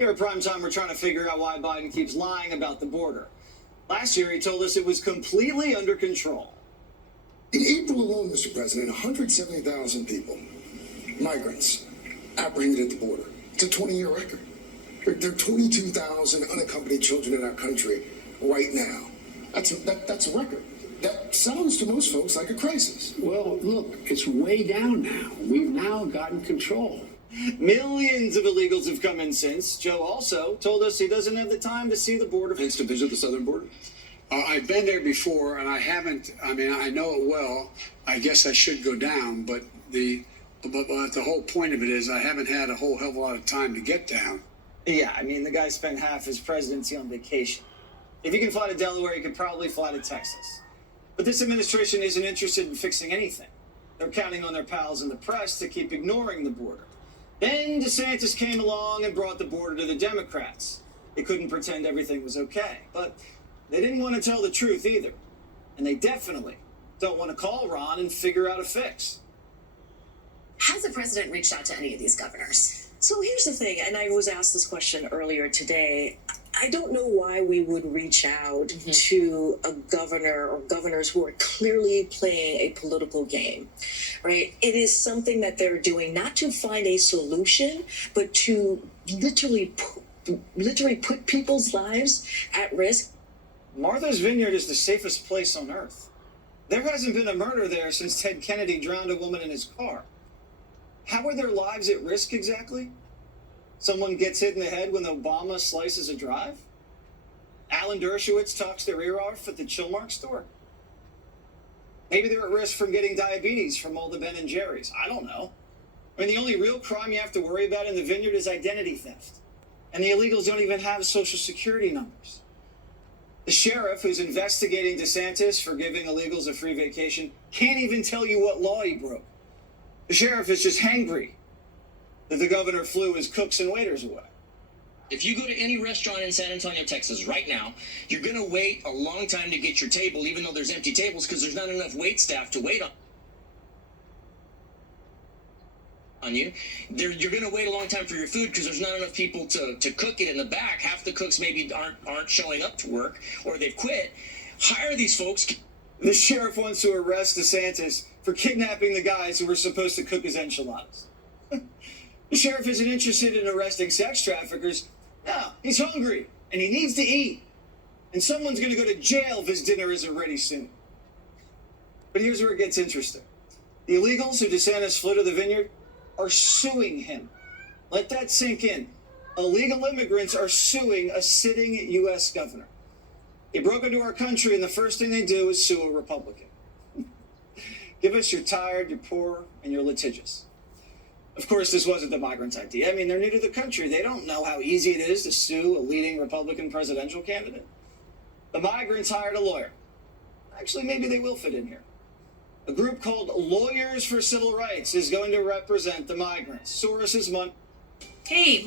Here at Primetime, we're trying to figure out why Biden keeps lying about the border. Last year, he told us it was completely under control. In April alone, Mr. President, 170,000 people, migrants, apprehended at the border. It's a 20-year record. There are 22,000 unaccompanied children in our country right now. That's a record. That sounds to most folks like a crisis. Well, look, it's way down now. We've now gotten control. Millions of illegals have come in since. Joe also told us he doesn't have the time to see the border. To visit the southern border? I've been there before, and I haven't. I mean, I know it well. I guess I should go down, but the whole point of it is I haven't had a whole hell of a lot of time to get down. Yeah, I mean, the guy spent half his presidency on vacation. If he can fly to Delaware, he could probably fly to Texas. But this administration isn't interested in fixing anything. They're counting on their pals in the press to keep ignoring the border. Then DeSantis came along and brought the border to the Democrats. They couldn't pretend everything was okay, but they didn't want to tell the truth either. And they definitely don't want to call Ron and figure out a fix. Has the president reached out to any of these governors? So here's the thing, and I was asked this question earlier today. I don't know why we would reach out to a governor or governors who are clearly playing a political game, right? It is something that they're doing not to find a solution, but to literally put people's lives at risk. Martha's Vineyard is the safest place on earth. There hasn't been a murder there since Ted Kennedy drowned a woman in his car. How are their lives at risk exactly? Someone gets hit in the head when Obama slices a drive? Alan Dershowitz talks their ear off at the Chillmark store? Maybe they're at risk from getting diabetes from all the Ben and Jerry's. I don't know. I mean, the only real crime you have to worry about in the Vineyard is identity theft. And the illegals don't even have Social Security numbers. The sheriff who's investigating DeSantis for giving illegals a free vacation can't even tell you what law he broke. The sheriff is just hangry that the governor flew his cooks and waiters away. If you go to any restaurant in San Antonio, Texas right now, you're going to wait a long time to get your table, even though there's empty tables, because there's not enough wait staff to wait on you. You're going to wait a long time for your food because there's not enough people to cook it in the back. Half the cooks maybe aren't showing up to work, or they've quit. Hire these folks. The sheriff wants to arrest DeSantis for kidnapping the guys who were supposed to cook his enchiladas. The sheriff isn't interested in arresting sex traffickers. No, he's hungry, and he needs to eat. And someone's going to go to jail if his dinner isn't ready soon. But here's where it gets interesting. The illegals who DeSantis flew to the Vineyard are suing him. Let that sink in. Illegal immigrants are suing a sitting U.S. governor. They broke into our country, and the first thing they do is sue a Republican. Give us you're tired, you're poor, and you're litigious. Of course, this wasn't the migrants' idea. I mean, they're new to the country. They don't know how easy it is to sue a leading Republican presidential candidate. The migrants hired a lawyer. Actually, maybe they will fit in here. A group called Lawyers for Civil Rights is going to represent the migrants. Soros's money. Hey,